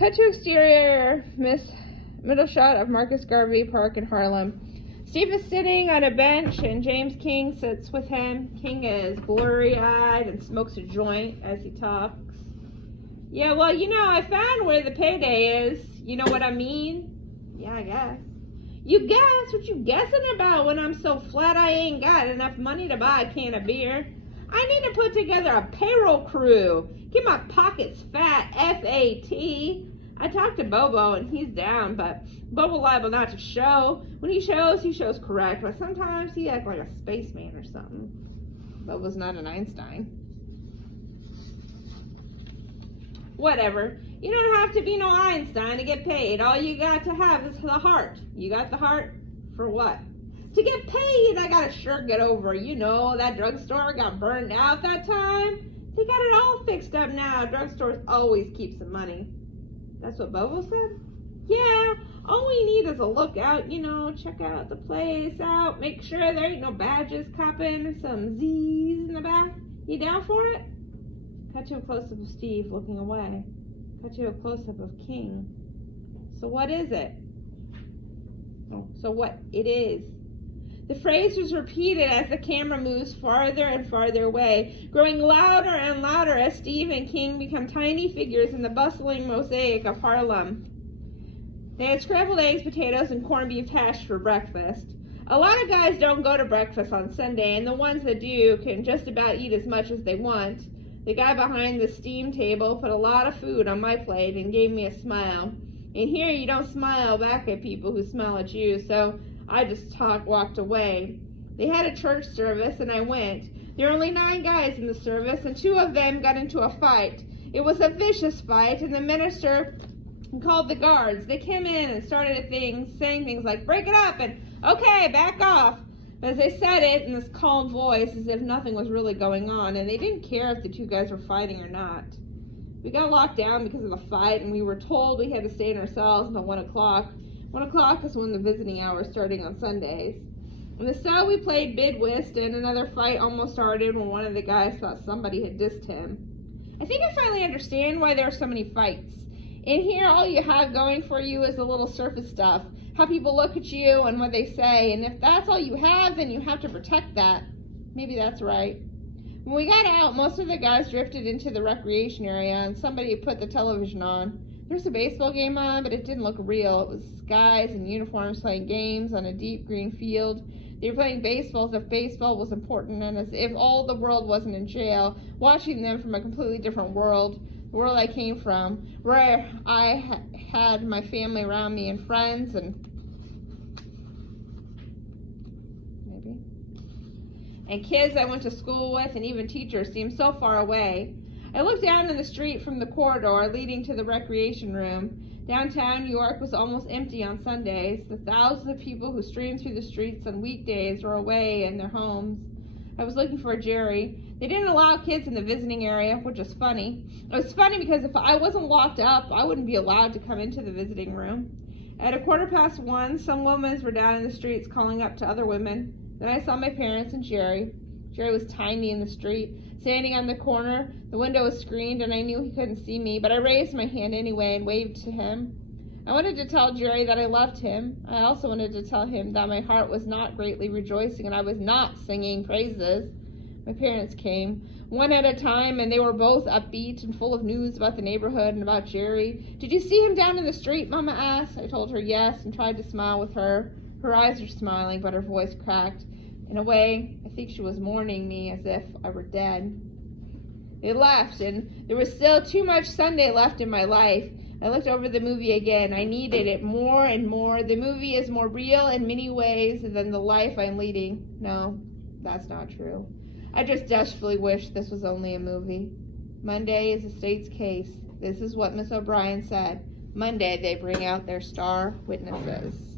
Cut to exterior, middle shot of Marcus Garvey Park in Harlem. Steve is sitting on a bench and James King sits with him. King is blurry-eyed and smokes a joint as he talks. Yeah, well, I found where the payday is. You know what I mean? Yeah, I guess. You guess? What you guessing about when I'm so flat I ain't got enough money to buy a can of beer? I need to put together a payroll crew. Get my pockets fat, F-A-T. I talked to Bobo and he's down, but Bobo liable not to show. When he shows correct, but sometimes he acts like a spaceman or something. Bobo's not an Einstein. Whatever. You don't have to be no Einstein to get paid. All you got to have is the heart. You got the heart? For what? To get paid, I gotta sure get over. That drugstore got burned out that time. They got it all fixed up now. Drugstores always keep some money. That's what Bobo said? Yeah, all we need is a lookout, check out the place out, make sure there ain't no badges copping or some Z's in the back. You down for it? Cut to a close-up of Steve looking away. Cut to a close-up of King. So what is it? Oh, so what it is. The phrase was repeated as the camera moves farther and farther away, growing louder and louder as Steve and King become tiny figures in the bustling mosaic of Harlem. They had scrambled eggs, potatoes, and corned beef hash for breakfast. A lot of guys don't go to breakfast on Sunday, and the ones that do can just about eat as much as they want. The guy behind the steam table put a lot of food on my plate and gave me a smile. And here you don't smile back at people who smile at you, so I just walked away. They had a church service and I went. There were only 9 guys in the service and 2 of them got into a fight. It was a vicious fight and the minister called the guards. They came in and started saying things like, break it up and okay, back off. But as they said it in this calm voice as if nothing was really going on and they didn't care if the 2 guys were fighting or not. We got locked down because of the fight and we were told we had to stay in our cells until 1 o'clock. 1 o'clock is when the visiting hour is starting on Sundays. In the cell we played bid whist and another fight almost started when one of the guys thought somebody had dissed him. I think I finally understand why there are so many fights. In here all you have going for you is the little surface stuff, how people look at you and what they say, and if that's all you have then you have to protect that. Maybe that's right. When we got out, most of the guys drifted into the recreation area and somebody put the television on. There was a baseball game on, but it didn't look real. It was guys in uniforms playing games on a deep green field. They were playing baseball as if baseball was important and as if all the world wasn't in jail, watching them from a completely different world, the world I came from, where I had my family around me and friends and kids I went to school with and even teachers seemed so far away. I looked down in the street from the corridor leading to the recreation room. Downtown New York was almost empty on Sundays. The thousands of people who streamed through the streets on weekdays were away in their homes. I was looking for Jerry. They didn't allow kids in the visiting area, which was funny. It was funny because if I wasn't locked up, I wouldn't be allowed to come into the visiting room. At 1:15, some women were down in the streets calling up to other women. Then I saw my parents and Jerry. Jerry was tiny in the street, standing on the corner. The window was screened and I knew he couldn't see me, but I raised my hand anyway and waved to him. I wanted to tell Jerry that I loved him. I also wanted to tell him that my heart was not greatly rejoicing and I was not singing praises. My parents came, one at a time, and they were both upbeat and full of news about the neighborhood and about Jerry. Did you see him down in the street, Mama asked. I told her yes and tried to smile with her. Her eyes were smiling, but her voice cracked. In a way, I think she was mourning me as if I were dead. They left, and there was still too much Sunday left in my life. I looked over the movie again. I needed it more and more. The movie is more real in many ways than the life I'm leading. No, that's not true. I just desperately wish this was only a movie. Monday is the state's case. This is what Miss O'Brien said. Monday they bring out their star witnesses.